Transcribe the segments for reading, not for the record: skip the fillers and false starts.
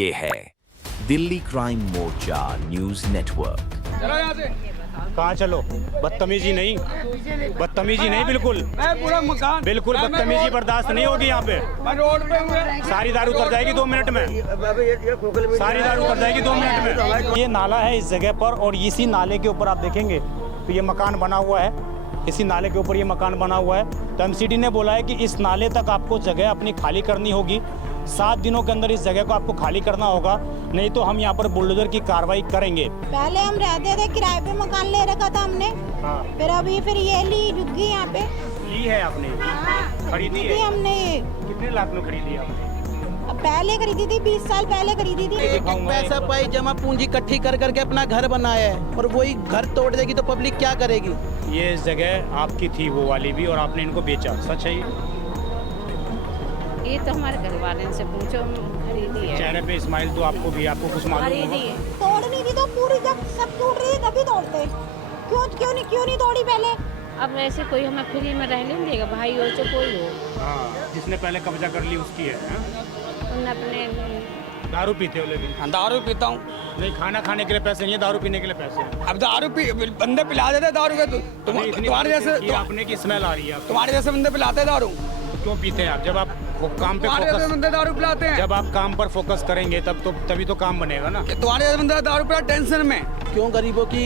ये है दिल्ली क्राइम मोर्चा news network. कहाँ चलो? बदतमीजी नहीं, बदतमीजी नहीं, बिल्कुल बिल्कुल बदतमीजी बर्दाश्त नहीं होगी यहाँ पे। सारी दारू उतर जाएगी 2 मिनट में, सारी दारू उतर जाएगी 2 मिनट में। ये नाला है इस जगह पर और इसी नाले के ऊपर आप देखेंगे तो ये मकान बना हुआ है, इसी नाले के ऊपर ये मकान बना हुआ है। तो एमसीडी ने बोला है कि इस नाले तक आपको जगह अपनी खाली करनी होगी, 7 दिनों के अंदर इस जगह को आपको खाली करना होगा, नहीं तो हम यहाँ पर बुलडोजर की कार्रवाई करेंगे। पहले हम रहते थे, किराए पे मकान ले रखा था हमने। हाँ। फिर ये ली झुग्गी यहाँ पे ली है आपने? हाँ, खरीदी है हमने। कितने लाख में खरीदी आपने? पहले खरीदी थी, 20 साल पहले खरीदी थी। एक पैसा पाई जमा पूंजी इकट्ठी कर करके अपना घर बनाया है और वही घर तोड़ देगी तो पब्लिक क्या करेगी? ये जगह आपकी थी वो वाली भी और आपने इनको बेचा, सच है ये तो हमारे घर वाले से पूछो, खरीदी है। चेहरे पे स्माइल तो आपको भी, आपको कुछ मालूम खरीदी होगा। है। तोड़नी थी तो पूरी, जब सब टूट रही थी तभी तोड़ते। क्यों नहीं तोड़ी पहले? अब ऐसे कोई हमें फ्री में रह नहीं देगा, भाई हो तो कोई हो। हाँ, जिसने पहले कब्जा कर ली उसकी है। उन अपने दारू पीते हो? लेकिन दारू पीता हूँ। नहीं, खाना खाने के लिए पैसे नहीं है, दारू पीने के लिए पैसे हैं। अब दारू बंदे पिला देते दारू के, तुम्हारे जैसे आपने की स्मेल आ रही है, तुम्हारे जैसे बंदे पिलाते दारू। क्यों पीते हैं आप? जब आप काम पे तुम्हारे जैसे बंदे दारू पिलाते हैं। जब आप काम पर फोकस करेंगे तभी तो काम बनेगा ना। तुम्हारे जैसे बंदे दारू पिला टेंशन में। क्यों गरीबों की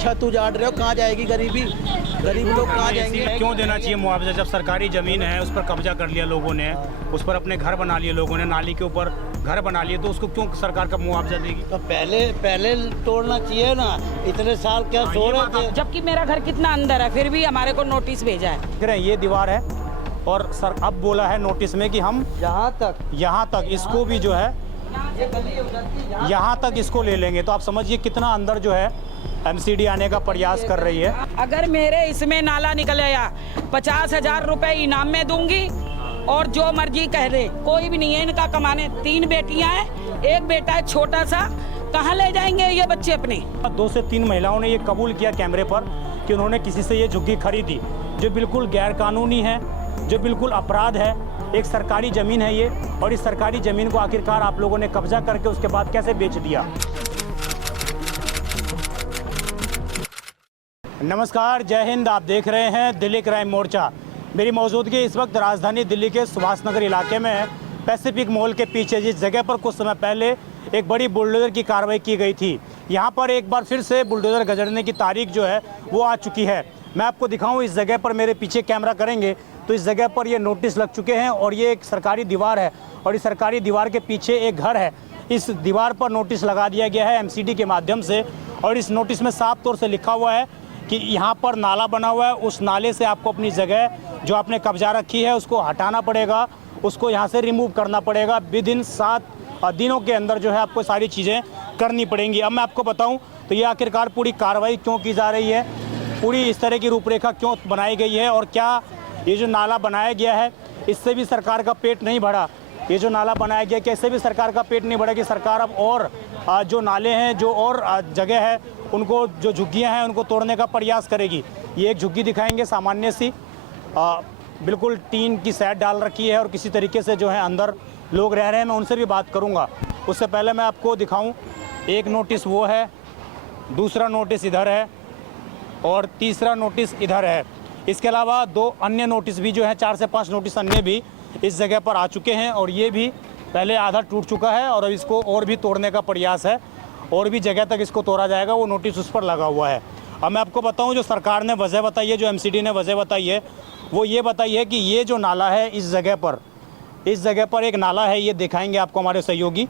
छत उजाड़ रहे हो? कहाँ जाएगी गरीबी? गरीब लोग कहाँ जाएंगे? क्यों देना चाहिए मुआवजा? जब सरकारी जमीन है उस पर कब्जा कर लिया लोगों ने, उस पर अपने घर बना लिए लोगों ने, नाली के ऊपर घर बना लिए, तो उसको क्यों सरकार का मुआवजा देगी? तो पहले तोड़ना चाहिए ना, इतने साल क्या सो रहे थे? जबकि मेरा घर कितना अंदर है, फिर भी हमारे को नोटिस भेजा है। ये दीवार है और सर अब बोला है नोटिस में कि हम यहाँ तक इसको भी जो है यहाँ तक इसको ले लेंगे। तो आप समझिए कितना अंदर जो है एमसीडी आने का प्रयास कर रही है। अगर मेरे इसमें नाला निकल आया, 50,000 रुपए इनाम में दूंगी और जो मर्जी कह दे, कोई भी नहीं है इनका कमाने। 3 बेटियां हैं, एक बेटा है छोटा सा, कहाँ ले जाएंगे ये बच्चे अपने? 2 से 3 महिलाओं ने ये कबूल किया कैमरे पर कि उन्होंने किसी से ये झुग्गी खरीदी, जो बिल्कुल गैर कानूनी है, जो बिल्कुल अपराध है। एक सरकारी ज़मीन है ये, और इस सरकारी ज़मीन को आखिरकार आप लोगों ने कब्जा करके उसके बाद कैसे बेच दिया। नमस्कार, जय हिंद। आप देख रहे हैं दिल्ली क्राइम मोर्चा। मेरी मौजूदगी इस वक्त राजधानी दिल्ली के सुभाष नगर इलाके में है, पैसिफिक मॉल के पीछे, जिस जगह पर कुछ समय पहले एक बड़ी बुलडोज़र की कार्रवाई की गई थी। यहाँ पर एक बार फिर से बुलडोज़र गजरने की तारीख जो है वो आ चुकी है। मैं आपको दिखाऊं, इस जगह पर मेरे पीछे कैमरा करेंगे तो इस जगह पर ये नोटिस लग चुके हैं और ये एक सरकारी दीवार है और इस सरकारी दीवार के पीछे एक घर है। इस दीवार पर नोटिस लगा दिया गया है एमसीडी के माध्यम से और इस नोटिस में साफ तौर से लिखा हुआ है कि यहाँ पर नाला बना हुआ है, उस नाले से आपको अपनी जगह जो आपने कब्जा रखी है उसको हटाना पड़ेगा, उसको यहाँ से रिमूव करना पड़ेगा। विदिन 7 दिनों के अंदर जो है आपको सारी चीज़ें करनी पड़ेंगी। अब मैं आपको बताऊँ तो ये आखिरकार पूरी कार्रवाई क्यों की जा रही है, पूरी इस तरह की रूपरेखा क्यों बनाई गई है और क्या ये जो नाला बनाया गया है इससे भी सरकार का पेट नहीं भरा। ये जो नाला बनाया गया क्या इससे भी सरकार का पेट नहीं भरा कि सरकार अब और जो नाले हैं, जो और जगह है, उनको जो झुग्गियां हैं उनको तोड़ने का प्रयास करेगी। ये एक झुग्गी दिखाएंगे सामान्य सी, बिल्कुल टीन की सेट डाल रखी है और किसी तरीके से जो है अंदर लोग रह रहे हैं। मैं उनसे भी बात करूँगा। उससे पहले मैं आपको दिखाऊँ, एक नोटिस वो है, दूसरा नोटिस इधर है और तीसरा नोटिस इधर है। इसके अलावा 2 अन्य नोटिस भी जो है, 4 से 5 नोटिस अन्य भी इस जगह पर आ चुके हैं और ये भी पहले आधा टूट चुका है और अब इसको और भी तोड़ने का प्रयास है और भी जगह तक इसको तोड़ा जाएगा, वो नोटिस उस पर लगा हुआ है। अब मैं आपको बताऊं, जो सरकार ने वजह बताई है, जो एमसीडी ने वजह बताई है, वो ये बताई है कि ये जो नाला है इस जगह पर एक नाला है, ये दिखाएंगे आपको हमारे सहयोगी।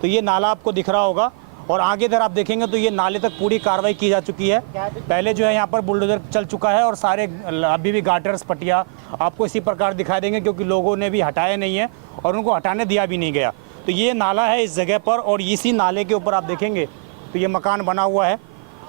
तो ये नाला आपको दिख रहा होगा और आगे इधर आप देखेंगे तो ये नाले तक पूरी कार्रवाई की जा चुकी है। पहले जो है यहाँ पर बुलडोजर चल चुका है और सारे अभी भी गाटर्स, पटिया आपको इसी प्रकार दिखाई देंगे क्योंकि लोगों ने भी हटाए नहीं है और उनको हटाने दिया भी नहीं गया। तो ये नाला है इस जगह पर और इसी नाले के ऊपर आप देखेंगे तो ये मकान बना हुआ है,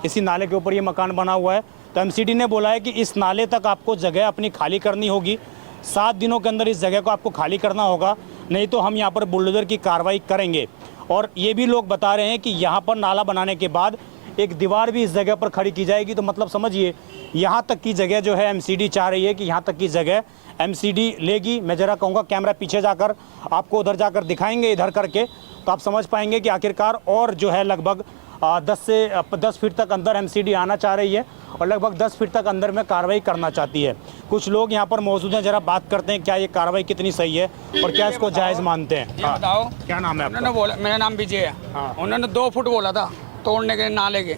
इसी नाले के ऊपर ये मकान बना हुआ है। तो एमसीडी ने बोला है कि इस नाले तक आपको जगह अपनी खाली करनी होगी, 7 दिनों के अंदर इस जगह को आपको खाली करना होगा, नहीं तो हम यहाँ पर बुलडोजर की कार्रवाई करेंगे। और ये भी लोग बता रहे हैं कि यहाँ पर नाला बनाने के बाद एक दीवार भी इस जगह पर खड़ी की जाएगी। तो मतलब समझिए यहाँ तक की जगह जो है एमसीडी चाह रही है कि यहाँ तक की जगह एमसीडी लेगी। मैं ज़रा कहूँगा कैमरा पीछे जाकर आपको उधर जाकर दिखाएंगे इधर करके, तो आप समझ पाएंगे कि आखिरकार और जो है लगभग 10 फीट तक अंदर एमसीडी आना चाह रही है और लगभग 10 फीट तक अंदर में कार्रवाई करना चाहती है। कुछ लोग यहाँ पर मौजूद हैं, जरा बात करते हैं क्या ये कार्रवाई कितनी सही है और क्या इसको जायज़ मानते हैं। ये बताओ क्या नाम है आपका? उन्होंने बोला, मेरा नाम विजय है। हाँ। उन्होंने 2 फुट बोला था तोड़ने के, नाले के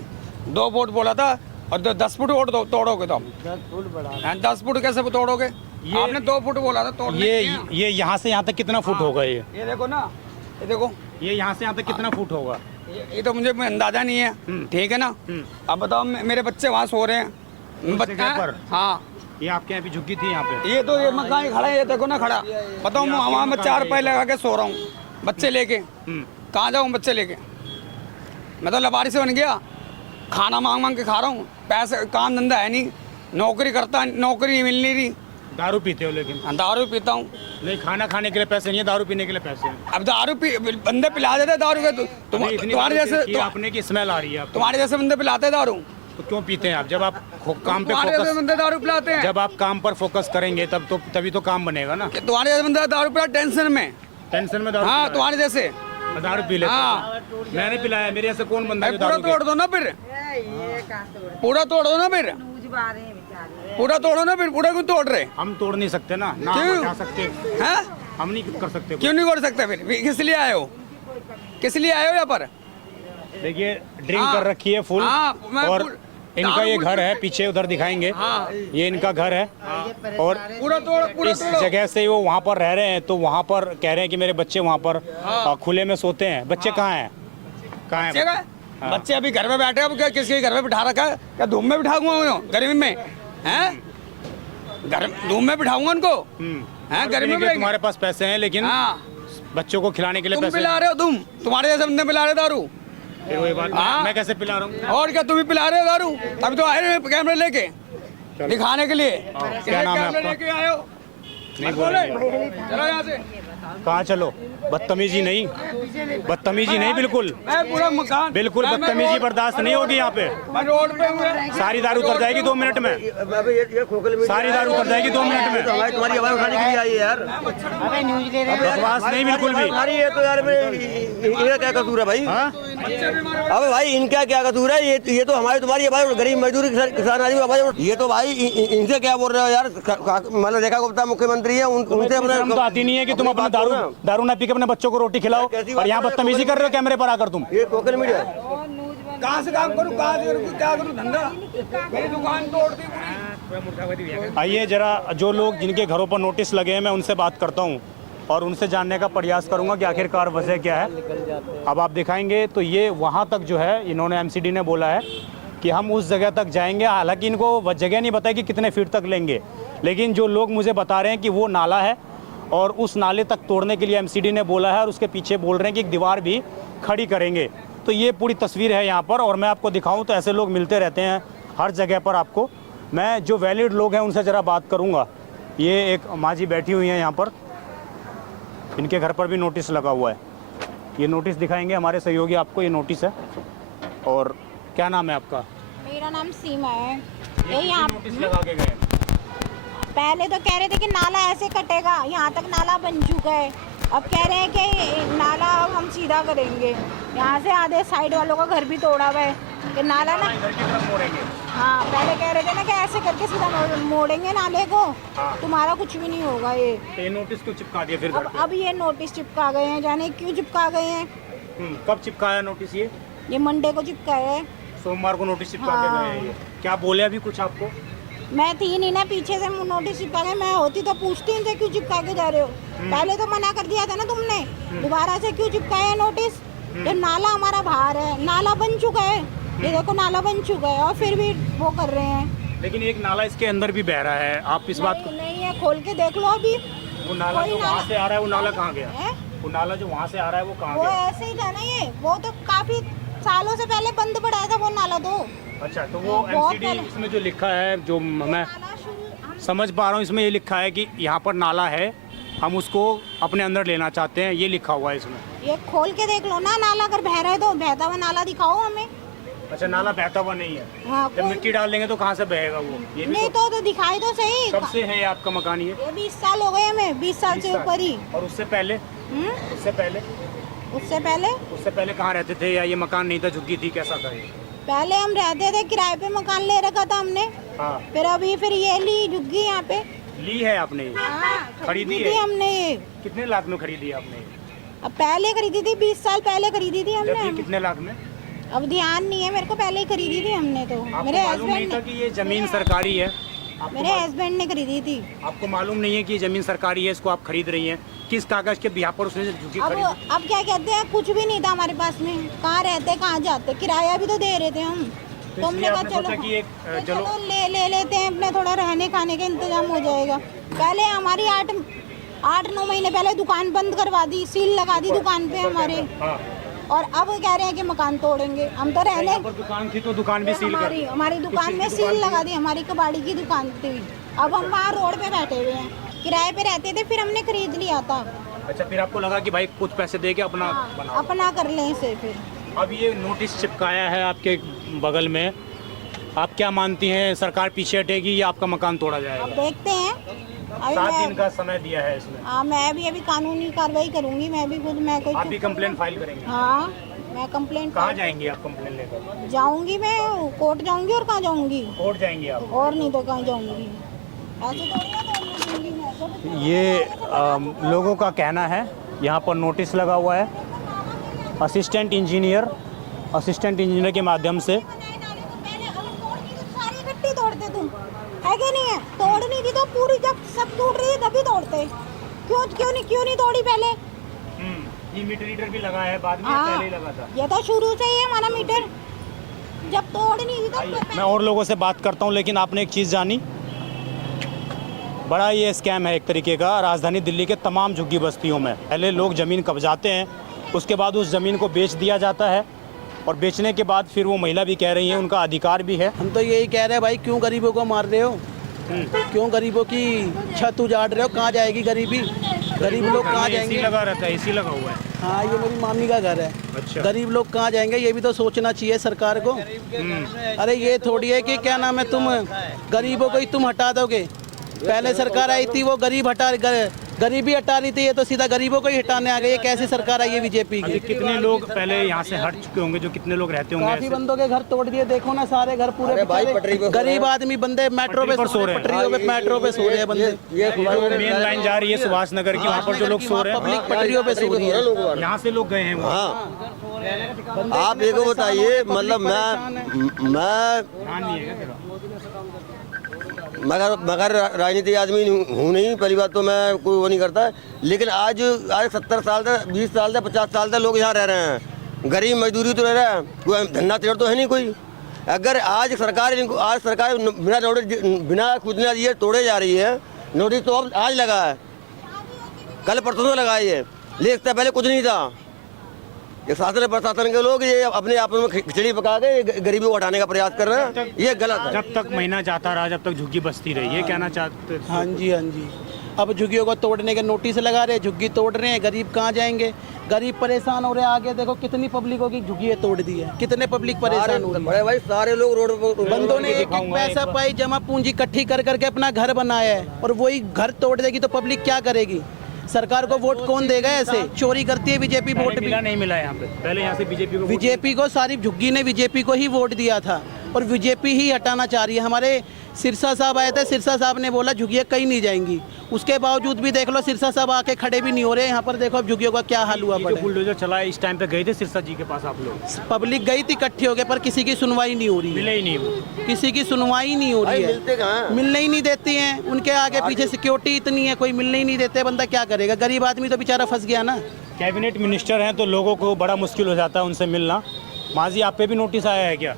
2 फुट बोला था और 10 फुट तोड़ोगे तो 10 फुट कैसे तोड़ोगे? आपने 2 फुट बोला था तोड़ने के। ये यहाँ से यहाँ तक कितना फुट होगा? ये देखो ना, ये देखो, ये यहाँ से यहाँ तक कितना फुट होगा? ये तो मुझे अंदाजा नहीं है, ठीक है ना। अब बताओ, मेरे बच्चे वहाँ सो रहे हैं पर? हाँ, ये आपके यहाँ पे झुकी थी यहाँ पे? ये तो ये मकान ही खड़ा है, ये देखो ना खड़ा। बताओ, वहाँ मैं 4 पैर लगा के सो रहा हूँ बच्चे लेके। कहाँ जाऊँ बच्चे लेके? मैं तो लबारी से बन गया, खाना मांग मांग के खा रहा हूँ, पैसे काम धंधा है नहीं, नौकरी करता, नौकरी मिल नहीं रही। दारू पीते हो? लेकिन दारू पीता हूँ। नहीं, खाना खाने के लिए पैसे नहीं है, दारू पीने के लिए पैसे हैं। अब दारू बंदे पिला देते दारू के। तुम्हारे जैसे आपने की स्मेल आ रही है, तुम्हारे जैसे बंदे पिलाते दारू। तो क्यों पीते हैं आप? जब आप काम पे तुम्हारे जैसे फोकस, बंदे दारू पिलाते हैं। जब आप काम पर फोकस करेंगे तभी तो काम बनेगा ना। तुम्हारे जैसे बंदा दारू पिला टेंशन में। टेंशन में दारू? हाँ, तुम्हारे जैसे दारू पी लेते? हाँ, मैंने पिलाया, मेरे ऐसे कौन बंदा? पूरा तोड़ दो ना फिर, पूरा तोड़ दो ना फिर, पूरा तोड़ो ना फिर। पूरा क्यों तोड़ रहे? हम तोड़ नहीं सकते ना, ना क्यों? हटा सकते हैं? हम नहीं कर सकते। क्यों नहीं कर सकते फिर? किस लिए आए हो? किस लिए आए हो यहाँ पर? देखिए, ड्रिंक हाँ, कर रखी है फुल। हाँ, मैं और फुल- इनका ये घर है पीछे, उधर दिखाएंगे। हाँ। ये इनका घर है और पूरा तोड़, पूरा इस तोड़ो। जगह से वो वहाँ पर रह रहे हैं, तो वहाँ पर कह रहे हैं कि मेरे बच्चे वहाँ पर खुले में सोते हैं। बच्चे कहाँ हैं? कहाँ हैं? बच्चे का? बच्चे अभी घर में बैठे हैं। अब क्या किसी के घर में बिठा रखा है? क्या धूप में बिठाऊंगा उन्हें? गर्मी में? हैं? धूप में बिठाऊंगा उनको? हैं? गर्मी में? तुम्हारे पास पैसे हैं लेकिन हाँ, बच्चों को खिलाने के लिए तुम पैसे पिला रहे हो। तुम्हारे जैसे बंदे पिला रहे दारू। फिर वही बात, हाँ। मैं कैसे पिला रहा हूँ? और क्या, तुम भी पिला रहे हो दारू? तभी तो आए हो कैमरे लेके दिखाने के लिए। क्या नाम है कैमरे आपका? लेके आए हो? नहीं बोले, बोलेंगे। चलो यहाँ से। कहाँ चलो? बदतमीजी नहीं, बदतमीजी नहीं, बिल्कुल मैं पूरा मकान, बिल्कुल मैं बदतमीजी रोड- बर्दाश्त नहीं होगी यहाँ पे। मैं रोड पे हूँ। सारी दारू उतर जाएगी 2 मिनट में। सारी दारू उतर जाएगी 2 मिनट में। तुम्हारी आवाज उठाने के लिए आई है यार। बकवास नहीं, बिल्कुल भी। हमारी ये तो यार इनका क्या कसूर है भाई? हाँ? अबे भाई, इनका क्या कसूर है? ये तो हमारी तुम्हारी आवाज, गरीब मजदूर किसान आदमी आवाज। ये तो भाई इनसे क्या बोल रहे हो यार? मतलब रेखा गुप्ता मुख्यमंत्री है, उनसे शर्म तो आती नहीं है कि तुम अपना दारू ना पी के अपने बच्चों को रोटी खिलाओ और यहाँ बदतमीजी कर रहे हो कैमरे पर आकर तुम। ये सोशल मीडिया कहाँ से काम करूँ, कहाँ से करूँ, क्या करूँ? धंधा मेरी दुकान तोड़ दी पूरी। आइए जरा जो लोग जिनके घरों पर नोटिस लगे हैं मैं उनसे बात करता हूँ और उनसे जानने का प्रयास करूँगा कि आखिरकार वजह क्या है। अब आप दिखाएंगे तो ये वहाँ तक जो है इन्होंने एमसीडी ने बोला है कि हम उस जगह तक जाएंगे। हालांकि इनको वह जगह नहीं बताई कि कितने फीट तक लेंगे, लेकिन जो लोग मुझे बता रहे हैं कि वो नाला है और उस नाले तक तोड़ने के लिए एमसीडी ने बोला है और उसके पीछे बोल रहे हैं कि एक दीवार भी खड़ी करेंगे। तो ये पूरी तस्वीर है यहाँ पर और मैं आपको दिखाऊं तो ऐसे लोग मिलते रहते हैं हर जगह पर आपको। मैं जो वैलिड लोग हैं उनसे ज़रा बात करूँगा। ये एक माँ जी बैठी हुई हैं यहाँ पर, इनके घर पर भी नोटिस लगा हुआ है। ये नोटिस दिखाएंगे हमारे सहयोगी आपको, ये नोटिस है। और क्या नाम है आपका? मेरा नाम सीमा है। ये यहाँ नोटिस लगा के गए? पहले तो कह रहे थे कि नाला ऐसे कटेगा, यहाँ तक नाला बन चुका है। अब कह रहे हैं कि नाला हम सीधा करेंगे। यहाँ से आधे साइड वालों का घर भी तोड़ा हुआ है कि नाला ना इधर की तरफ मोड़ेंगे। हाँ, पहले कह रहे थे ना कि ऐसे करके सीधा मोड़ेंगे नाले को, तुम्हारा कुछ भी नहीं होगा। ये नोटिस क्यों चिपका दिया फिर? अब ये नोटिस चिपका गए हैं, जाने क्यों चिपका गए हैं। कब चिपकाया नोटिस? ये मंडे को चिपकाया है, सोमवार को नोटिस चिपका के गए हैं ये। क्या बोले अभी कुछ आपको? मैं थी नहीं ना, पीछे से नोटिस चिपका गए। मैं होती तो पूछती इनसे क्यों चिपका के जा रहे हो। पहले तो मना कर दिया था ना तुमने, दोबारा से क्यों चिपकाया नोटिस? तो नाला हमारा बाहर है, नाला बन चुका है, ये देखो नाला बन चुका है और फिर भी वो कर रहे हैं। लेकिन एक नाला इसके अंदर भी बह रहा है, आप इस बात को? नहीं है, खोल के देख लो अभी। वो नाला जो वहाँ से आ रहा है वो नाला कहाँ गया? है? वो नाला जो वहाँ से आ रहा है वो कहाँ वो गया? ऐसे ही था ना, ये वो तो काफी सालों से पहले बंद पड़ा था वो नाला। तो अच्छा, तो वो बहुत एमसीडी पहले। इसमें जो लिखा है, जो मैं नाला शुरू समझ पा रहा हूँ, इसमें ये लिखा है कि यहाँ पर नाला है, हम उसको अपने अंदर लेना चाहते हैं, ये लिखा हुआ है इसमें। ये खोल के देख लो ना, नाला अगर बह रहा है तो बहता हुआ नाला दिखाओ हमें। अच्छा, नाला बहता हुआ नहीं है। हाँ, जब मिट्टी डाल देंगे तो कहाँ से बहेगा वो? ये भी नहीं तो दिखाई तो सही। कब से है आपका मकान ये? 20 साल हो गए हमें, 20 साल से ऊपर ही। और उससे पहले? हम्म? उससे पहले? उससे पहले कहाँ रहते थे, या ये मकान नहीं था, झुग्गी थी, कैसा था ये? पहले हम रहते थे, किराए पे मकान ले रखा था हमने। हाँ। फिर ये ली झुग्गी यहाँ पे। ली है आपने ये? हाँ, खरीदी थी है? हमने ये। कितने लाख में खरीदी आपने ये? अब पहले खरीदी थी, 20 साल पहले खरीदी थी जबकि हमने। कितने लाख में? अब ध्यान नहीं है मेरे को, पहले ही खरीदी थी हमने तो। आपको मेरे मालूम नहीं हस्बैंड था कि ये जमीन सरकारी है? मेरे हस्बैंड ने खरीदी थी। आपको मालूम नहीं है कि ये जमीन सरकारी है, इसको आप खरीद रही हैं? किस कागज के बिहार पर उसने झुग्गी खरीदी? अब क्या कहते हैं, कुछ भी नहीं था हमारे पास में। कहाँ रहते, कहाँ जाते, किराया भी तो दे रहे थे हम। तो हमने कहा सोचा कि एक चलो ले लेते हैं, अपने थोड़ा रहने खाने का इंतजाम हो जाएगा। पहले हमारी 8-9 महीने पहले दुकान बंद करवा दी, सील लगा दी दुकान पे हमारे। हाँ। और अब कह रहे हैं कि मकान तोड़ेंगे। हम तो रहने, यहाँ पर दुकान थी तो दुकान भी सील कर हमारी दुकान में सील लगा दी, हमारी कबाड़ी की दुकान थी। अब हम वहाँ रोड पे बैठे हुए हैं, किराए पे रहते थे, फिर हमने खरीद लिया था। अच्छा, फिर आपको लगा कि भाई कुछ पैसे दे के अपना बनाओ। अपना कर लें इसे। फिर अब ये नोटिस चिपकाया है आपके बगल में, आप क्या मानती हैं, सरकार पीछे हटेगी या आपका मकान तोड़ा अब जाएगा? देखते हैं। 7 दिन का समय दिया है इसमें। हाँ, मैं भी अभी कानूनी कार्रवाई करूंगी। मैं भी खुद मैं कोई आप भी कंप्लेंट फाइल करेंगे? हाँ, मैं कंप्लेंट कहाँ जाएंगी आप कंप्लेंट लेकर? जाऊंगी, मैं कोर्ट जाऊंगी। और कहाँ जाऊंगी? कोर्ट जाएंगी आप? और नहीं तो कहाँ जाऊंगी? ऐसे थोड़ी ना तोड़ने दूंगी मैं। ये लोगों का कहना है, यहाँ पर नोटिस लगा हुआ है असिस्टेंट इंजीनियर के माध्यम से। सारी इकट्ठी तोड़ते तुम, है कि नहीं है? तोड़नी थी तो पूरी, जब सब टूट रही है तभी तोड़ते। क्यों नहीं तोड़ी पहले? ये मीटर भी लगा है बाद में, हाँ, पहले ही लगा था? ये तो शुरू से ही है हमारा मीटर। जब तोड़नी थी तो मैं और लोगों से बात करता हूँ, लेकिन आपने एक चीज़ जानी, बड़ा ये स्कैम है एक तरीके का राजधानी दिल्ली के तमाम झुग्गी बस्तियों में। पहले लोग ज़मीन कब्जाते हैं, उसके बाद उस ज़मीन को बेच दिया जाता है, और बेचने के बाद फिर वो महिला भी कह रही है, उनका अधिकार भी है। हम तो यही कह रहे हैं भाई, क्यों गरीबों को मार रहे हो? क्यों गरीबों की छत उजाड़ रहे हो? कहाँ जाएगी गरीबी? गरीब लोग कहाँ जाएंगे? एसी लगा रहता है, एसी लगा हुआ है। हाँ, ये मेरी मामी का घर है। अच्छा। गरीब लोग कहाँ जाएंगे? ये भी तो सोचना चाहिए सरकार को। अरे ये थोड़ी है कि क्या नाम है, तुम गरीबों को ही तुम हटा दोगे। पहले सरकार आई थी, वो गरीबी हटा रही थी, ये तो सीधा गरीबों को ही हटाने आ गई। ये कैसी सरकार आई है बीजेपी की? कितने लोग पहले यहाँ से हट चुके होंगे, जो कितने लोग रहते होंगे? काफी बंदों के घर तोड़ दिए, देखो ना सारे घर पूरे गरीब आदमी बंदे मेट्रो पे सो रहे हैं, पटरियों पे मेट्रो पे सो रहे हैं बंदे। जो मेन लाइन जा रही है सुभाष नगर की, वहाँ पर जो लोग सो रहे हैं, पब्लिक पटरियों पे सो रही है। यहाँ से लोग गए हैं वहाँ। आप एक बताइए, मतलब मगर राजनीति आदमी हूँ नहीं, पहली बात तो मैं कोई वो नहीं करता, लेकिन आज 70 साल से 20 साल से 50 साल से लोग यहाँ रह रहे हैं। गरीब मजदूरी तो रह रहा है, कोई धंधा तेड़ तो है नहीं कोई। अगर आज सरकार बिना नोटिस, बिना खुदना दिए तोड़े जा रही है। नोटिस तो अब आज लगा है, कल परसों लगा है ये, लेकिन इससे पहले कुछ नहीं था। ये शासन प्रशासन के लोग ये अपने आप में खिचड़ी पका के गरीबी को हटाने का प्रयास कर रहे हैं, ये गलत है। जब तक महीना जाता रहा, जब तक झुग्गी बसती रही, ये कहना चाहते? हाँ जी, हाँ जी। अब झुग्गियों को तोड़ने के नोटिस लगा रहे, झुग्गी तोड़ रहे हैं, गरीब कहाँ जाएंगे? गरीब परेशान हो रहे हैं। आगे देखो कितनी पब्लिकों की झुग्गियाँ तोड़ दी है, कितने पब्लिक परेशान हो रही है। बड़े भाई सारे लोग रोड पर, बंदों ने एक पैसा पाई, जमा पूंजी इकट्ठी कर करके अपना घर बनाया है, और वही घर तोड़ देगी तो पब्लिक क्या करेगी? सरकार को वोट कौन देगा? ऐसे चोरी करती है बीजेपी। वोट भी नहीं मिला यहाँ पे, पहले यहाँ से बीजेपी को सारी झुग्गी ने बीजेपी को ही वोट दिया था, और बीजेपी ही हटाना चाह रही है। हमारे सिरसा साहब आए थे, सिरसा साहब ने बोला झुग्गियाँ कहीं नहीं जाएंगी। उसके बावजूद भी देख लो, सिरसा साहब आके खड़े भी नहीं हो रहे। यहाँ पर देखो अब झुग्गियों का क्या हाल हुआ पड़ा। बुलडोजर चला, इस टाइम पे गए थे सिरसा जी के पास आप लोग? पब्लिक गई थी इकट्ठी हो गए, पर किसी की सुनवाई नहीं हो रही, मिले ही नहीं, किसी की सुनवाई नहीं हो रही है। मिलने ही नहीं देती हैं, उनके आगे पीछे सिक्योरिटी इतनी है, कोई मिलने ही नहीं देते। बंदा क्या करेगा? गरीब आदमी तो बेचारा फंस गया ना। कैबिनेट मिनिस्टर हैं तो लोगों को बड़ा मुश्किल हो जाता है उनसे मिलना। माजी, आप पे भी नोटिस आया है क्या?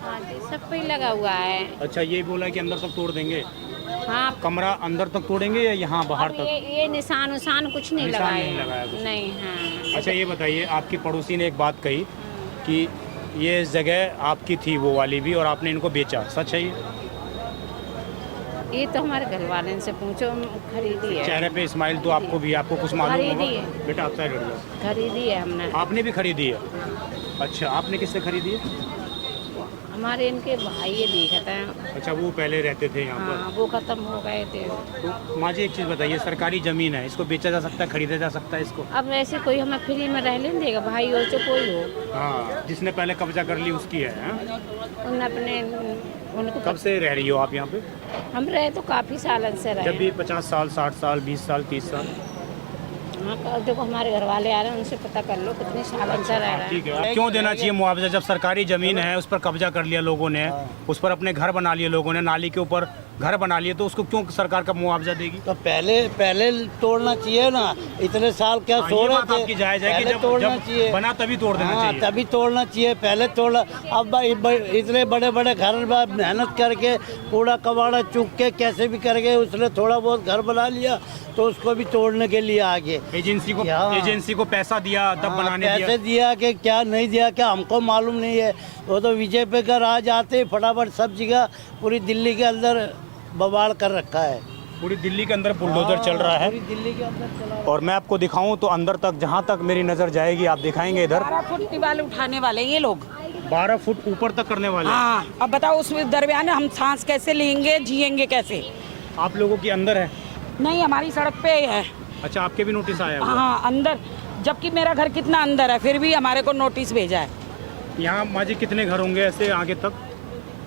हाँ जी, सब पे ही लगा हुआ है। अच्छा, ये बोला कि अंदर तक तोड़ देंगे? हाँ, कमरा अंदर तक तोड़ेंगे या यहाँ बाहर तक? ये निशान उशान कुछ नहीं निशान लगाया, नहीं लगाया कुछ? नहीं। हाँ। अच्छा, ये बताइए, आपकी पड़ोसी ने एक बात कही कि ये जगह आपकी थी वो वाली भी, और आपने इनको बेचा, सच है ये तो हमारे घर वाले से पूछो, खरीदी है। चेहरे पे स्माइल तो आपको भी, आपको कुछ मालूम होगा? खरीदी है बेटा, आप साइड हट जाओ। खरीदी है हमने। आपने भी खरीदी है? अच्छा, आपने किससे खरीदी है? हमारे इनके भाई ये देखते हैं। अच्छा, वो पहले रहते थे यहाँ हाँ, वो खत्म हो गए थे। पर। तो माँ जी एक चीज़ बताइए, सरकारी ज़मीन है, इसको बेचा जा सकता है, खरीदा जा सकता है इसको? अब ऐसे कोई हमें फ्री में रहने नहीं देगा, भाई हो चाहे कोई हो। हाँ, जिसने पहले कब्जा कर ली उसकी है, हाँ? उन अपने उनको कब से रह रही हो आप यहाँ पे? हम रहे तो काफ़ी सालन से रहे। जब भी 50 साल, 60 साल, 20 साल, 30 साल? हाँ, देखो हमारे घर वाले आ रहे हैं, उनसे पता कर लो कितनी सालन से रह रहे हैं। ठीक है, क्यों देना चाहिए मुआवजा? जब सरकारी ज़मीन है, उस पर कब्जा कर लिया लोगों ने, उस पर अपने घर बना लिए लोगों ने, नाली के ऊपर घर बना लिए, तो उसको क्यों सरकार का मुआवजा देगी? तो पहले तोड़ना चाहिए ना, इतने साल क्या हाँ, सो ये रहे बात आपकी थे, जायज़ है कि पहले जब तोड़ना चाहिए। बना तभी तोड़ देना हाँ, चाहिए। तभी तोड़ना चाहिए, पहले तोड़ना। अब इतने बड़े बड़े घर मेहनत करके कूड़ा कबाड़ा चुक के कैसे भी करके उसने थोड़ा बहुत घर बना लिया, तो उसको भी तोड़ने के लिए आगे एजेंसी को पैसा दिया तब बनाने दिया। पैसे दिया कि क्या नहीं दिया क्या हमको मालूम नहीं है। वो तो बीजेपी का राज आते फटाफट सब जगह पूरी दिल्ली के अंदर बवाल कर रखा है। पूरी दिल्ली के अंदर बुलडोजर चल रहा है, पूरी दिल्ली के अंदर चला। और मैं आपको दिखाऊं तो अंदर तक, जहां तक मेरी नज़र जाएगी आप दिखाएंगे इधर 12 फुट दीवार उठाने वाले ये लोग। 12 फुट ऊपर तक करने वाले। हाँ, अब बताओ उस दरमियान हम सांस कैसे लेंगे, जिएंगे कैसे? आप लोगों की अंदर है? नहीं, हमारी सड़क पे है। अच्छा, आपके भी नोटिस आया हुआ? हाँ, अंदर, जबकि मेरा घर कितना अंदर है, फिर भी हमारे को नोटिस भेजा है। यहाँ माँ जी कितने घर होंगे ऐसे आगे तक?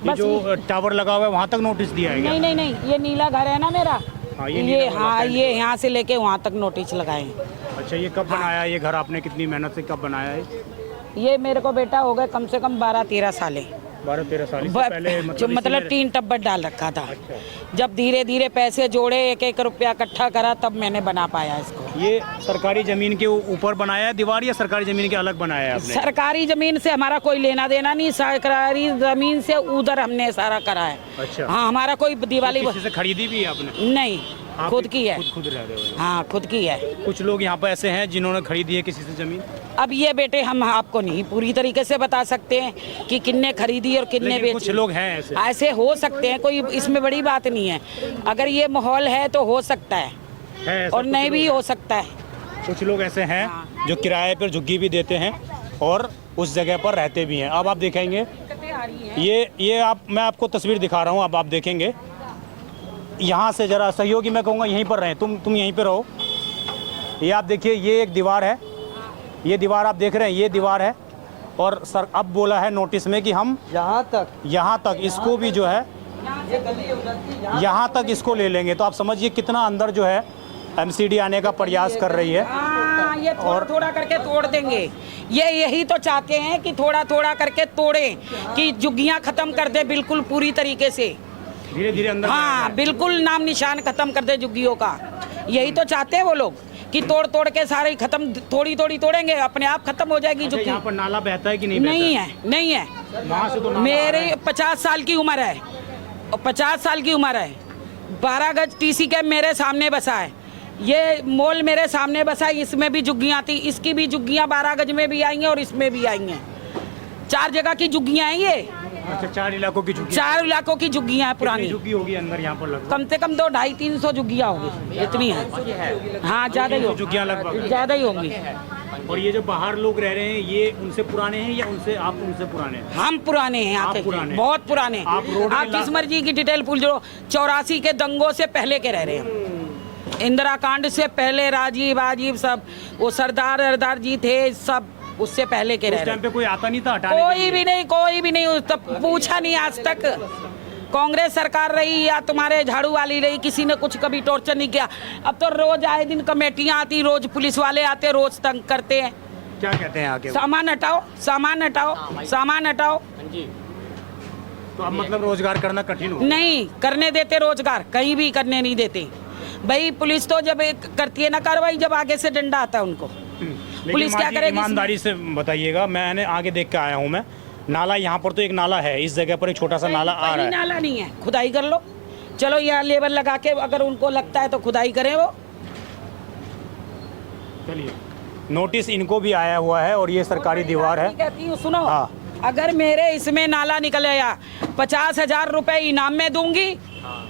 ये बस जो टावर लगा हुआ है वहाँ तक नोटिस दिया है क्या? नहीं, ये नीला घर है ना मेरा। हाँ, ये ये नीला वाला हाँ, साइड। ये यहाँ से लेके वहाँ तक नोटिस लगाए हैं। अच्छा, ये कब बनाया ये घर आपने? कितनी मेहनत से कब बनाया है? ये मेरे को बेटा हो गए कम से कम 12-13 साल। 12-13 साल इससे पहले जो इसी मतलब में- 3 टब्बर डाल रखा था। अच्छा। जब धीरे धीरे पैसे जोड़े, 1-1 रुपया इकट्ठा करा, तब मैंने बना पाया इसको। ये सरकारी जमीन के ऊपर बनाया है दीवार, या सरकारी जमीन के अलग बनाया है आपने? सरकारी जमीन से हमारा कोई लेना देना नहीं, सरकारी जमीन से उधर हमने सारा करा है। अच्छा। हाँ, हमारा कोई दिवाली किसी से खरीदी भी है आपने? नहीं, आप खुद की है। खुद रह रहे हो? हाँ, खुद की है। कुछ लोग यहाँ पर ऐसे हैं जिन्होंने खरीदी है किसी से जमीन? अब ये बेटे हम आपको नहीं पूरी तरीके से बता सकते हैं कि किन्ने खरीदी और किन्ने लेकिन कुछ बेची। लोग हैं ऐसे। ऐसे हो सकते हैं, कोई इसमें बड़ी बात नहीं है। अगर ये माहौल है तो हो सकता है, ऐसा और कुछ नहीं भी लोग- हो सकता है। कुछ लोग ऐसे हैं जो किराए पर झुग्गी भी देते हैं और उस जगह पर रहते भी हैं। अब आप देखेंगे ये मैं आपको तस्वीर दिखा रहा हूँ, अब आप देखेंगे। यहाँ से ज़रा सहयोगी मैं कहूँगा यहीं पर रहें, तुम यहीं पर रहो। ये आप देखिए, ये एक दीवार है, ये दीवार आप देख रहे हैं, ये दीवार है। और सर अब बोला है नोटिस में कि हम यहाँ तक इसको भी जो है यहाँ तक इसको ले लेंगे। तो आप समझिए कितना अंदर जो है एमसीडी आने का प्रयास कर रही है। हाँ, ये थोड़ा थोड़ा करके तोड़ देंगे। ये यही तो चाहते हैं कि थोड़ा थोड़ा करके तोड़ें, कि झुग्गियाँ खत्म कर दे बिल्कुल पूरी तरीके से। धीरे धीरे अंदर हाँ, बिल्कुल नाम निशान खत्म कर दे झुग्गियों का। यही तो चाहते हैं वो लोग कि तोड़ तोड़ के सारे खत्म, थोड़ी थोड़ी तोड़ेंगे, अपने आप खत्म हो जाएगी झुग्गी। यहाँ पर नाला बहता है कि नहीं? नहीं है, नहीं है। वहाँ से तो नाला मेरी 50 साल की उम्र है, और 50 साल की उम्र है। 12 गज टीसी के मेरे सामने बसा है, ये मॉल मेरे सामने बसा है। इसमें भी झुग्गियाँ थी, इसकी भी झुग्गियाँ 12 गज में भी आई हैं और इसमें भी आई हैं। 4 जगह की झुग्गियाँ हैं ये। अच्छा, 4 इलाकों की झुग्गी? 4 इलाकों की झुग्गियाँ हैं पुरानी। झुग्गी होगी अंदर यहाँ पर लगभग? कम से कम 200-250-300 झुग्गियाँ होगी, इतनी है। हाँ, ज़्यादा ही होगी, झुग्गियाँ लगभग ज़्यादा ही होंगी। और ये जो बाहर लोग रह रहे हैं, ये उनसे पुराने हैं या आप उनसे पुराने हैं? हम पुराने हैं, आप आके पुराने? बहुत पुराने। आप रोड आप में जिस मर्जी की डिटेल पूछ लो, 84 के दंगों से पहले के रह रहे हैं। इंदिरा कांड से पहले राजीव सब वो सरदार जी थे, सब उससे पहले के रह उस रहे टाइम पे कोई आता नहीं था हटाने के कोई लिए? भी नहीं तब पूछा नहीं आज तक। कांग्रेस सरकार रही या तुम्हारे झाड़ू वाली रही, किसी ने कुछ कभी टॉर्चर नहीं किया। अब तो रोज आए दिन कमेटियां आती, रोज पुलिस वाले आते, रोज तंग करते हैं। क्या कहते हैं आके? सामान हटाओ, सामान हटाओ, सामान हटाओ। तो अब मतलब रोजगार करना कठिन हो? नहीं करने देते रोजगार, कहीं भी करने नहीं देते भाई। पुलिस तो जब करती है ना कार्रवाई, जब आगे से डंडा आता है उनको। पुलिस क्या करेगी? ईमानदारी से बताइएगा, मैंने आगे देख के आया हूँ मैं। नाला यहाँ पर तो एक नाला है, इस जगह पर एक छोटा सा नाला आ रहा है। नाला नहीं है, खुदाई कर लो। चलो यहाँ लेबर लगा के, अगर उनको लगता है तो खुदाई करें वो। चलिए, नोटिस इनको भी आया हुआ है और ये सरकारी दीवार है। कहती हूँ सुनो, हाँ। अगर मेरे इसमें नाला निकल आया, 50,000 रुपए इनाम में दूंगी,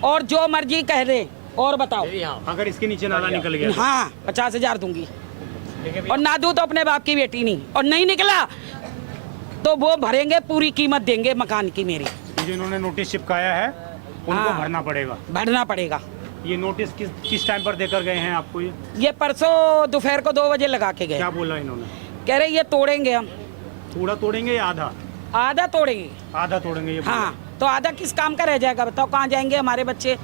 और जो मर्जी कह दे। और बताओ, अगर इसके नीचे नाला निकल गया? हाँ, 50,000 दूंगी। और ना दूं तो अपने बाप की बेटी नहीं। और नहीं निकला तो वो भरेंगे, पूरी कीमत देंगे मकान की मेरी। ये जो इन्होंने नोटिस चिपकाया है उनको हाँ। भरना पड़ेगा। भरना पड़ेगा। ये नोटिस किस टाइम पर देकर गए हैं आपको? ये परसों दोपहर को 2 बजे लगा के गए। क्या बोला इन्होंने? कह रहे ये तोड़ेंगे हम। थोड़ा तोड़ेंगे या आधा? आधा तोड़ेंगे। आधा तोड़ेंगे ये बोल हाँ, तो आधा किस काम का रह जाएगा बताओ? कहाँ जाएंगे हमारे बच्चे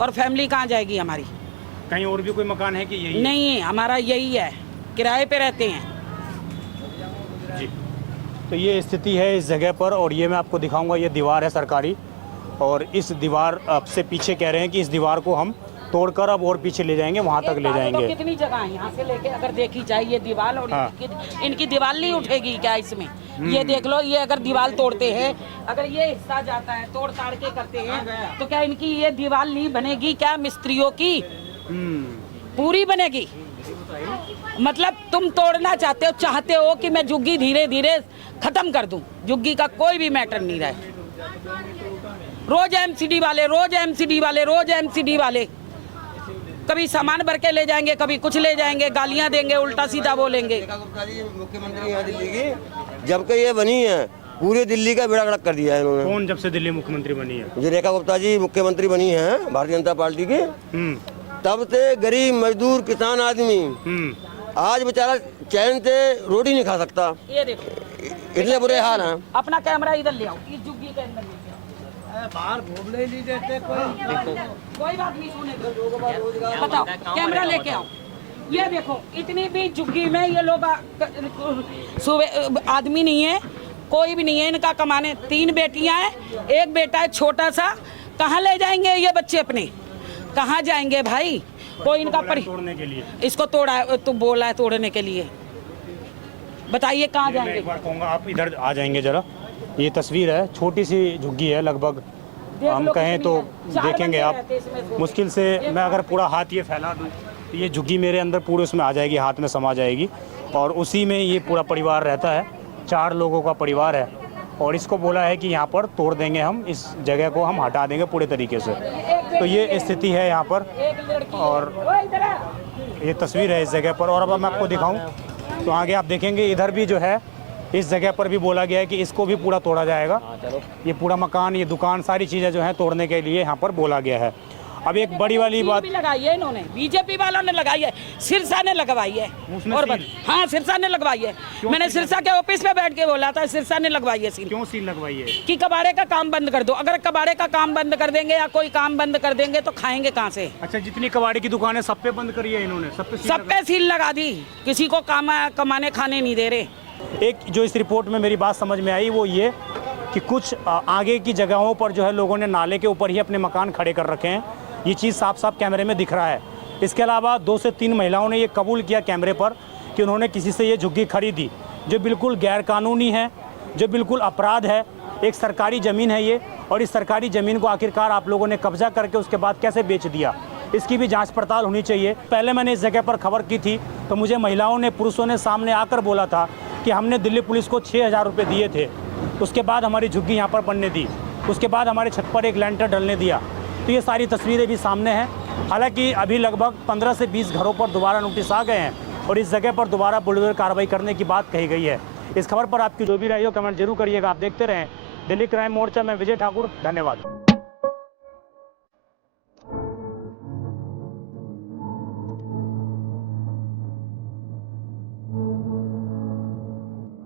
और फैमिली कहाँ जाएगी हमारी? रहे। कहीं और भी कोई मकान है कि यही? नहीं, हमारा यही है, किराए पे रहते हैं। जी। तो ये स्थिति है इस जगह पर, और ये मैं आपको दिखाऊंगा। ये दीवार है सरकारी, और इस दीवार से पीछे कह रहे हैं कि इस दीवार को हम तोड़कर अब और पीछे ले जाएंगे, वहाँ तक ले जाएंगे। तो कितनी जगह है यहाँ से लेके अगर देखी जाए ये दीवार, और हाँ। इनकी दीवार नहीं उठेगी क्या इसमें? ये देख लो, ये अगर दीवार तोड़ते हैं, अगर ये हिस्सा जाता है तोड़ ताड़ के करते हैं, तो क्या इनकी ये दीवार नहीं बनेगी क्या मिस्त्रियों की? पूरी बनेगी। मतलब तुम तोड़ना चाहते हो कि मैं झुग्गी धीरे धीरे खत्म कर दूं। झुग्गी का कोई भी मैटर नहीं रहा है। रोज एमसीडी वाले, रोज एमसीडी वाले, रोज एमसीडी वाले, कभी सामान भर के ले जाएंगे, कभी कुछ ले जाएंगे, गालियां देंगे, उल्टा सीधा बोलेंगे। मुख्यमंत्री यहाँ दिल्ली की जब के ये बनी है, पूरे दिल्ली का बेड़ा गर्क कर दिया है इन्होंने। कौन जब से दिल्ली मुख्यमंत्री बनी है? जो रेखा गुप्ता जी मुख्यमंत्री बनी है भारतीय जनता पार्टी की, तब से गरीब मजदूर किसान आदमी आज बेचारा चैन से रोटी नहीं खा सकता। ये देखो इतने बुरे हाल हैं। अपना कैमरा इधर ले आओ, इस झुग्गी के अंदर ले आओ। बाहर घूमने नहीं देते कोई बात नहीं, सुने बताओ, कैमरा लेके आओ। ये देखो, इतनी भी झुग्गी में ये लोग सुबह आदमी नहीं है, कोई भी नहीं है इनका कमाने। 3 बेटियां हैं, एक बेटा है छोटा सा। कहाँ ले जाएंगे ये बच्चे अपने? कहाँ जाएंगे भाई? कोई इनका तोड़ने के लिए इसको तोड़ा है, तो बोला है तोड़ने के लिए। बताइए कहाँ मैं जाएंगे? एक बार कहूँगा, आप इधर आ जाएंगे जरा। ये तस्वीर है, छोटी सी झुग्गी है, लगभग हम कहें तो देखेंगे आप मुश्किल से, मैं अगर पूरा हाथ ये फैला दूँ तो ये झुग्गी मेरे अंदर पूरे उसमें आ जाएगी, हाथ में समा जाएगी, और उसी में ये पूरा परिवार रहता है। 4 लोगों का परिवार है, और इसको बोला है कि यहाँ पर तोड़ देंगे हम, इस जगह को हम हटा देंगे पूरे तरीके से। तो ये स्थिति है यहाँ पर, और ये तस्वीर है इस जगह पर। और अब मैं आपको दिखाऊं तो आगे आप देखेंगे इधर भी जो है, इस जगह पर भी बोला गया है कि इसको भी पूरा तोड़ा जाएगा। ये पूरा मकान, ये दुकान, सारी चीज़ें जो हैं तोड़ने के लिए यहाँ पर बोला गया है। अब एक बड़ी वाली बात भी लगाई है इन्होंने, बीजेपी वालों ने लगाई है, सिरसा ने लगवाई है। और हाँ, सिरसा ने लगवाई है। मैंने सिरसा के ऑफिस में बैठ के बोला था, सिरसा ने लगवाई है सील। क्यों सील लगवाई है? कि कबाड़े का काम बंद कर दो। अगर कबाड़े का काम बंद कर देंगे या कोई काम बंद कर देंगे तो खाएंगे कहाँ से? अच्छा, जितनी कबाड़ी की दुकानें सब पे बंद करी है इन्होंने, सब पे सील लगा दी, किसी को कमाने खाने नहीं दे रहे। एक जो इस रिपोर्ट में मेरी बात समझ में आई वो ये कि कुछ आगे की जगहों पर जो है लोगों ने नाले के ऊपर ही अपने मकान खड़े कर रखे हैं। ये चीज़ साफ साफ कैमरे में दिख रहा है। इसके अलावा 2 से 3 महिलाओं ने ये कबूल किया कैमरे पर कि उन्होंने किसी से ये झुग्गी खरीदी, जो बिल्कुल गैरकानूनी है, जो बिल्कुल अपराध है। एक सरकारी ज़मीन है ये, और इस सरकारी ज़मीन को आखिरकार आप लोगों ने कब्जा करके उसके बाद कैसे बेच दिया, इसकी भी जांच पड़ताल होनी चाहिए। पहले मैंने इस जगह पर खबर की थी तो मुझे महिलाओं ने, पुरुषों ने सामने आकर बोला था कि हमने दिल्ली पुलिस को 6000 रुपये दिए थे, उसके बाद हमारी झुग्गी यहाँ पर बनने दी, उसके बाद हमारे छत पर एक लेंटर डलने दिया। तो ये सारी तस्वीरें भी सामने हैं। हालांकि अभी लगभग 15 से 20 घरों पर दोबारा नोटिस आ गए हैं, और इस जगह पर दोबारा बुलडोजर कार्रवाई करने की बात कही गई है। इस खबर पर आपकी जो भी राय हो कमेंट जरूर करिएगा। आप देखते रहें दिल्ली क्राइम मोर्चा में विजय ठाकुर। धन्यवाद।